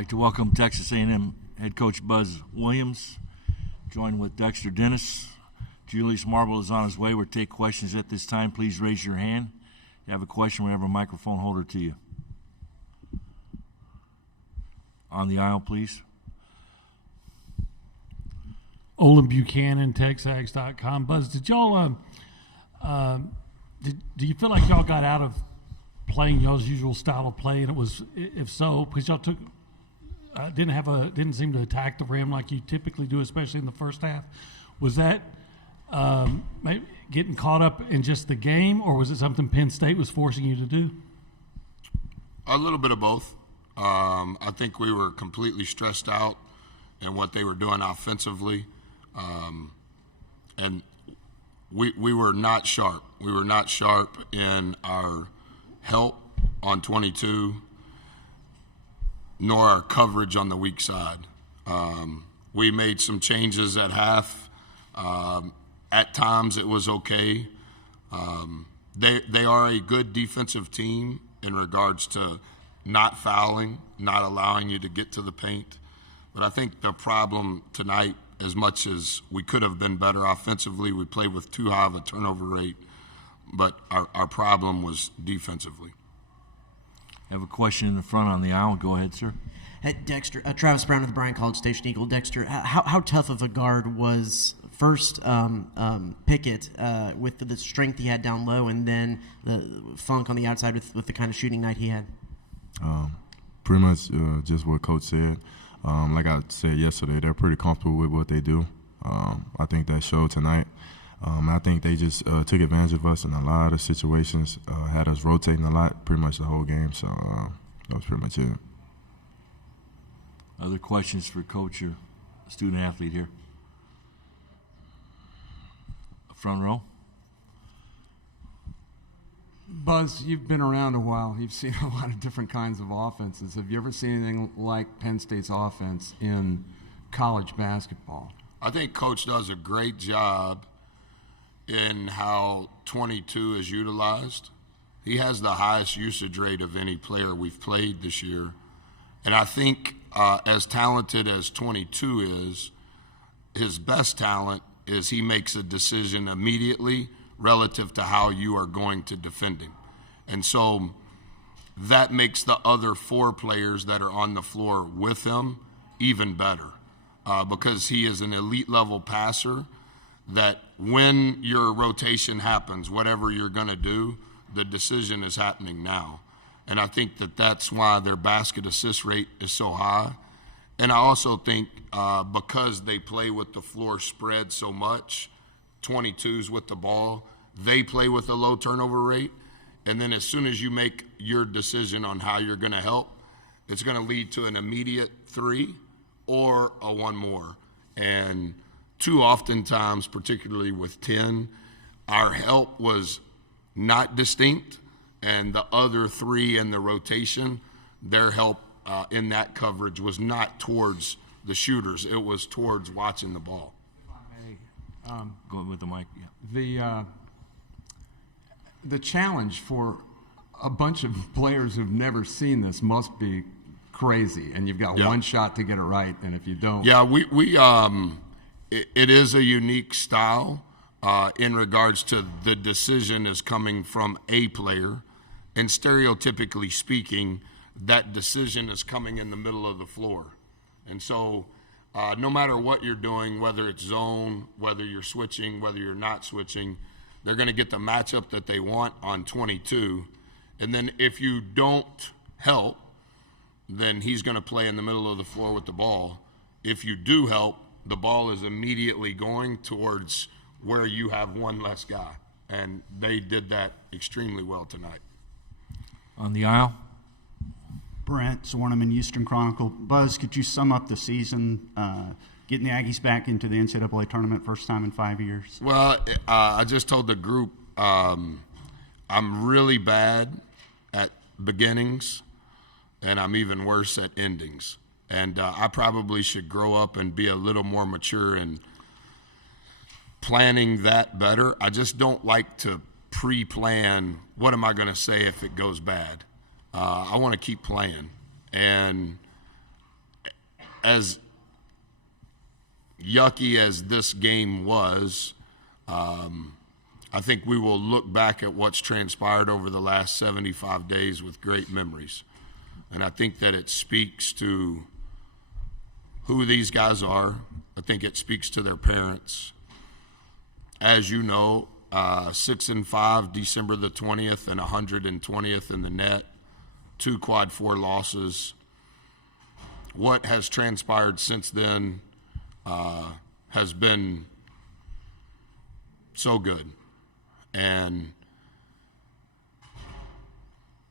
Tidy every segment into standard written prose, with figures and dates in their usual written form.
I'd like to welcome Texas A&M head coach Buzz Williams, joined with Dexter Dennis. Julius Marble is on his way. We'll take questions at this time. Please raise your hand. If you have a question, we'll have a microphone holder to you. On the aisle, please. Olin Buchanan, TexAgs.com. Buzz, did y'all, do you feel like y'all got out of playing y'all's usual style of play? And it was, if so, because y'all didn't seem to attack the rim like you typically do, especially in the first half. Was that maybe getting caught up in just the game, or was it something Penn State was forcing you to do? A little bit of both. I think we were completely stressed out in what they were doing offensively, and we were not sharp. We were not sharp in our help on 22, nor our coverage on the weak side. We made some changes at half. At times it was okay. They are a good defensive team in regards to not fouling, not allowing you to get to the paint. But I think the problem tonight, as much as we could have been better offensively, we played with too high of a turnover rate, but our problem was defensively. I have a question in the front on the aisle. Go ahead, sir. Hey, Dexter, Travis Brown of the Bryan College Station Eagle. Dexter, how tough of a guard was first Pickett with the strength he had down low, and then the Funk on the outside with the kind of shooting night he had? Pretty much just what Coach said. Like I said yesterday, they're pretty comfortable with what they do. I think that showed tonight. I think they just took advantage of us in a lot of situations, had us rotating a lot pretty much the whole game. So that was pretty much it. Other questions for Coach or student athlete here? Front row. Buzz, you've been around a while. You've seen a lot of different kinds of offenses. Have you ever seen anything like Penn State's offense in college basketball? I think Coach does a great job in how 22 is utilized. He has the highest usage rate of any player we've played this year. And I think as talented as 22 is, his best talent is he makes a decision immediately relative to how you are going to defend him. And so that makes the other four players that are on the floor with him even better because he is an elite level passer that when your rotation happens, whatever you're going to do, the decision is happening now. And I think that that's why their basket assist rate is so high. And I also think because they play with the floor spread so much, 22s with the ball, they play with a low turnover rate. And then as soon as you make your decision on how you're going to help, it's going to lead to an immediate three or a one more. And too oftentimes, particularly with 10, our help was not distinct, and the other three in the rotation, their help in that coverage was not towards the shooters. It was towards watching the ball. Go with the mic. Yeah. The challenge for a bunch of players who've never seen this must be crazy, and you've got one shot to get it right, and if you don't. Yeah, it is a unique style in regards to the decision is coming from a player, and stereotypically speaking, that decision is coming in the middle of the floor. And so no matter what you're doing, whether it's zone, whether you're switching, whether you're not switching, they're going to get the matchup that they want on 22. And then if you don't help, then he's going to play in the middle of the floor with the ball. If you do help, the ball is immediately going towards where you have one less guy. And they did that extremely well tonight. On the aisle. Brent Zwerneman, Eastern Chronicle. Buzz, could you sum up the season, getting the Aggies back into the NCAA Tournament first time in 5 years? Well, I just told the group I'm really bad at beginnings, and I'm even worse at endings. And I probably should grow up and be a little more mature in planning that better. I just don't like to pre-plan what am I going to say if it goes bad. I want to keep playing. And as yucky as this game was, I think we will look back at what's transpired over the last 75 days with great memories. And I think that it speaks to who these guys are. I think it speaks to their parents. As you know, 6-5, December the 20th, and 120th in the net, 2 quad 4 losses. What has transpired since then has been so good. And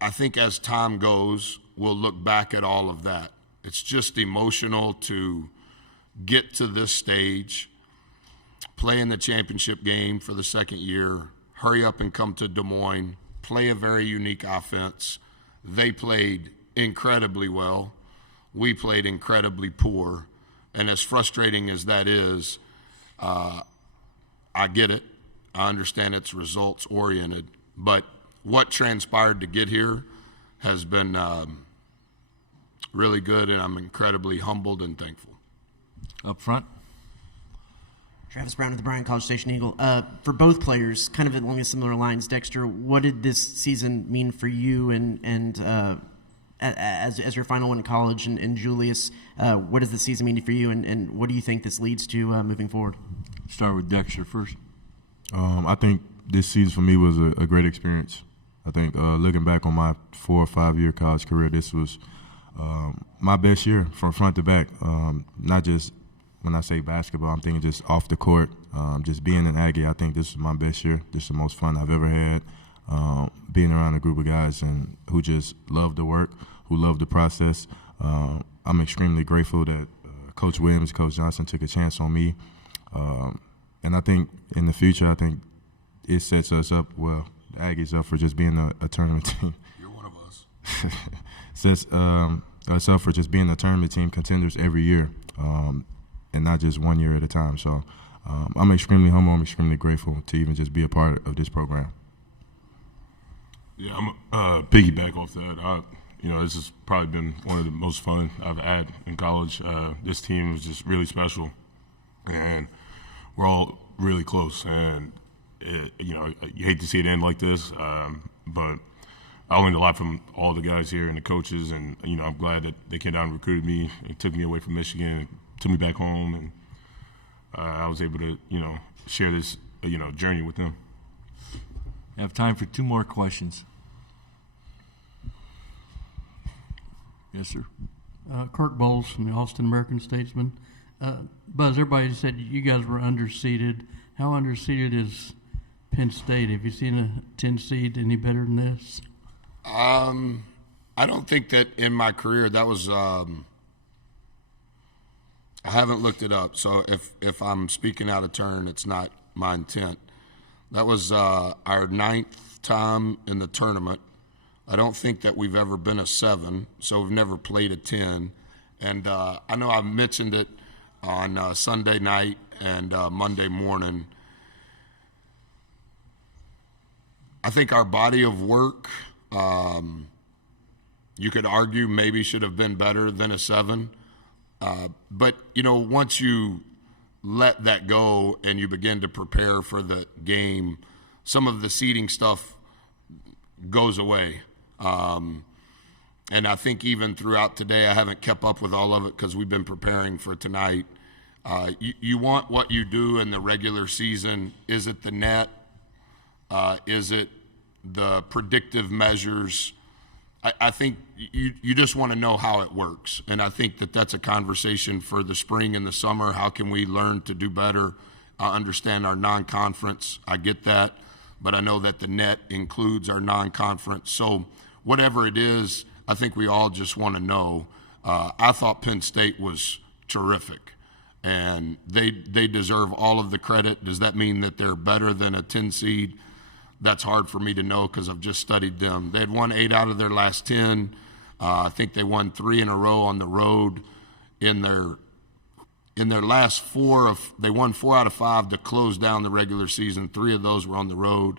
I think as time goes, we'll look back at all of that. It's just emotional to get to this stage, play in the championship game for the second year, hurry up and come to Des Moines, play a very unique offense. They played incredibly well. We played incredibly poor. And as frustrating as that is, I get it. I understand it's results-oriented. But what transpired to get here has been really good, and I'm incredibly humbled and thankful. Up front. Travis Brown of the Bryan College Station Eagle. For both players, kind of along similar lines, Dexter, what did this season mean for you and as your final one in college? And Julius, what does the season mean for you, and what do you think this leads to moving forward? Start with Dexter first. I think this season for me was a great experience. I think looking back on my 4 or 5 year college career, this was my best year from front to back. Not just when I say basketball, I'm thinking just off the court, just being an Aggie. I think this was my best year. This is the most fun I've ever had. Being around a group of guys and who just love the work, who love the process. I'm extremely grateful that Coach Williams, Coach Johnson took a chance on me. And I think in the future, I think it sets us up, well, the Aggies up for just being a tournament team. You're one of us. Sets us up for just being a tournament team contenders every year, and not just 1 year at a time. So I'm extremely humble. I'm extremely grateful to even just be a part of this program. Yeah, I'm piggyback off that. This has probably been one of the most fun I've had in college. This team is just really special, and we're all really close. And you hate to see it end like this, but I learned a lot from all the guys here and the coaches. And I'm glad that they came down and recruited me and took me away from Michigan and took me back home, and I was able to share this journey with them. I have time for 2 more questions. Yes, sir. Kirk Bowles from the Austin American-Statesman. Buzz, everybody said you guys were underseeded. How underseeded is Penn State? Have you seen a 10 seed any better than this? I don't think that in my career that was I haven't looked it up, so if I'm speaking out of turn, it's not my intent. That was our 9th time in the tournament. I don't think that we've ever been a 7, so we've never played a 10. And I know I mentioned it on Sunday night and Monday morning. I think our body of work, you could argue maybe should have been better than a 7. But, once you let that go and you begin to prepare for the game, some of the seeding stuff goes away. And I think even throughout today, I haven't kept up with all of it because we've been preparing for tonight. You want what you do in the regular season. Is it the net? Is it the predictive measures? I think you just want to know how it works. And I think that that's a conversation for the spring and the summer. How can we learn to do better? I understand our non-conference. I get that. But I know that the net includes our non-conference. So whatever it is, I think we all just want to know. I thought Penn State was terrific, and they deserve all of the credit. Does that mean that they're better than a 10 seed? That's hard for me to know because I've just studied them. They had won 8 out of their last 10. I think they won 3 in a row on the road. In their last 4 they won 4 out of 5 to close down the regular season. 3 of those were on the road,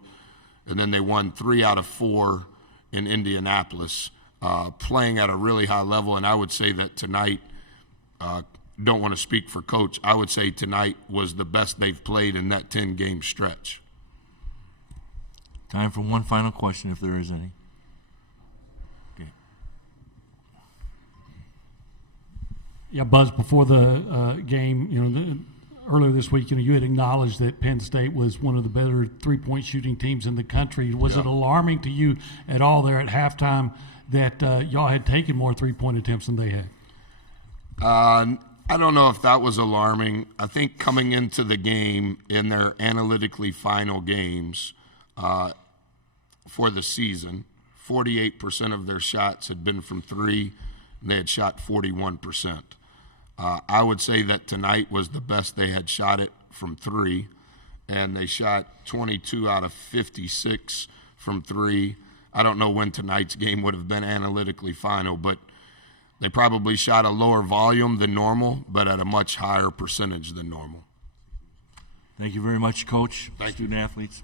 and then they won 3 out of 4 in Indianapolis, playing at a really high level. And I would say that tonight don't want to speak for Coach. I would say tonight was the best they've played in that 10-game stretch. Time for one final question, if there is any. Okay. Yeah, Buzz, before the game, earlier this week, you had acknowledged that Penn State was one of the better three-point shooting teams in the country. Was it alarming to you at all there at halftime that y'all had taken more three-point attempts than they had? I don't know if that was alarming. I think coming into the game in their analytically final games for the season, 48% of their shots had been from three, and they had shot 41%. I would say that tonight was the best they had shot it from three, and they shot 22 out of 56 from three. I don't know when tonight's game would have been analytically final, but they probably shot a lower volume than normal, but at a much higher percentage than normal. Thank you very much, Coach. Thank you. Student athletes.